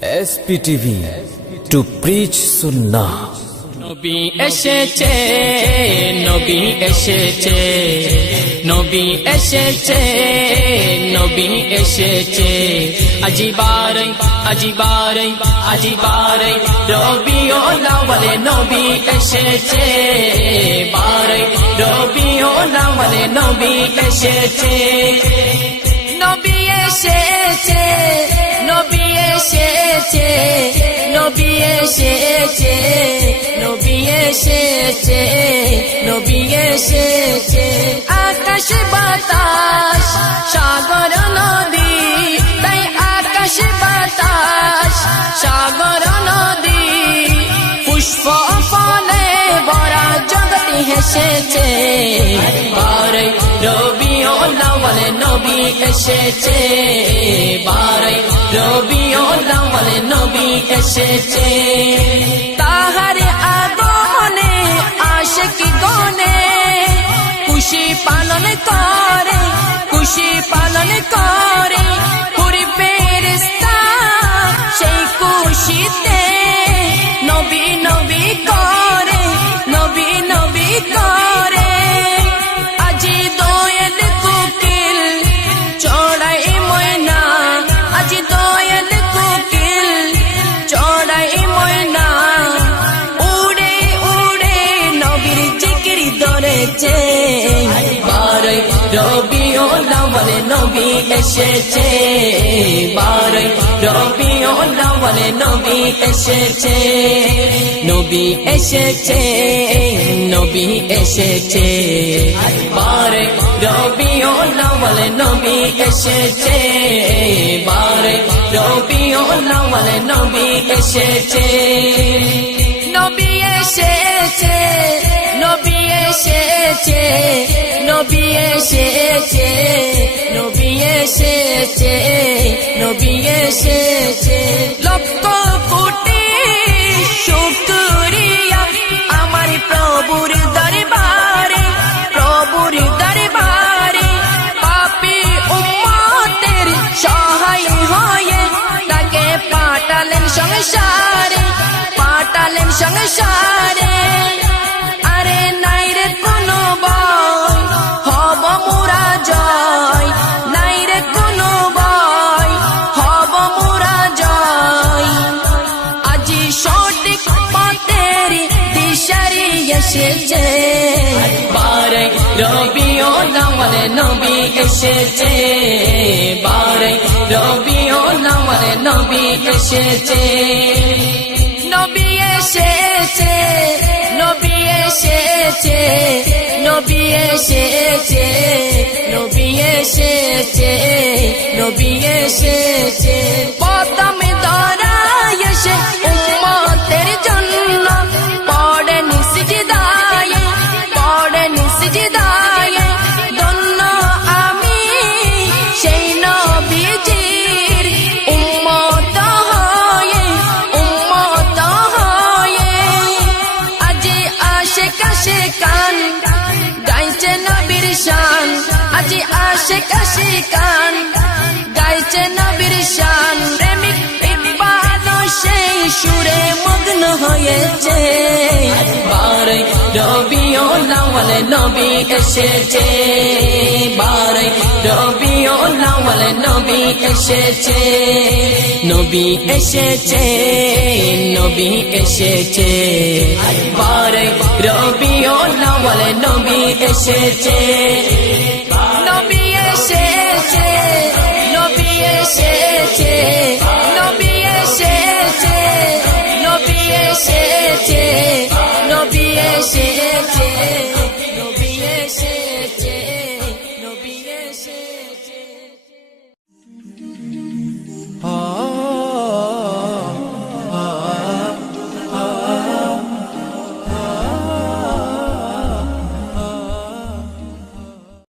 SPTV to preach Sunnah. নবী এসেছে, নবী এসেছে, নবী এসেছে, নবী এসেছে। আজিবারে আজিবারে আজিবারে রবিউল আউয়ালে নবী এসেছে, বারে রবিউল আউয়ালে নবী এসেছে। নবী এসেছে, নবী এসেছে, নবী এসেছে, নবী এসেছে, নবী এসেছে। আকাশ বাতাস সাগর নদী, তাই আকাশ বাতাস সাগর নদী, পুষ্প ফলে ভরা জগৎ হেসেছে। বারে রবিউল আউয়ালে নবী এসেছে, বারে রবিউল আউয়ালে নবী এসেছে। তাহার আগমনে আশিক গনে খুশি পালন করে, খুশি পালন করে পুরি ফেরেশতা সেই খুশিতে নবী নবী করে, নবী নবী করে। আজি দোয়েল কোকিল চড়াই ময়না, আজি দোয়েল কোকিল চড়াই ময়না, উড়ে উড়ে নবীর জিকির ধরেছে। বারে রবিউল আউয়ালে নবী এসেছে, বারে রবিউল আউয়ালে নবী এসেছে। নবী এসেছে, নবী এসেছে, বারে রবিউল আউয়ালে নবী এসেছে, বারে রবিউল আউয়ালে নবী এসেছে। নবী এসেছে, নবী এসেছে, নবী এসেছে, নবী এসেছে, নবী এসেছে। লক্ষ কোটি শুকরিয়া আমার প্রভুর দরবারে, প্রভুর দরবারে পাপী উম্মতের সহায় হয়ে তাকে পাঠালেন সংসারে, পাঠালেন সংসারে। আরে নাই রে কোনো ভয়, হব মোরা জয়, নাই রে কোনো ভয়, হব মোরা জয়। আজি সঠিক পথের দিশারি এসেছে। বারে রবিউল আউয়ালে নবী এসেছে, বারে রবিউল আউয়ালে নবী এসেছে। নবী এসেছে, নবী এসেছে, নবী এসেছে, নবী এসেছে, নবী এসেছে। পদমে ধরায় এসে উম্মতের জন্য পড়েন সিজদায়, পড়েন সিজদায়। ধন্য আমি সেই নবীজির উম্মত হয়ে, উম্মত হয়ে। আজি আশিক আশিকান গাইছে নবীর শান, আজি আশিক আশিকান গাইছে নবীর শান। প্রেমিক ইকবাল সেই সুরে মগ্ন হয়েছে। বারে রবিউল আউয়ালে নবী এসেছে, বারে রবিউল আউয়ালে নবী এসেছে। নবী এসেছে, নবী এসেছে, বারে রবিউল আউয়ালে নবী এসেছে।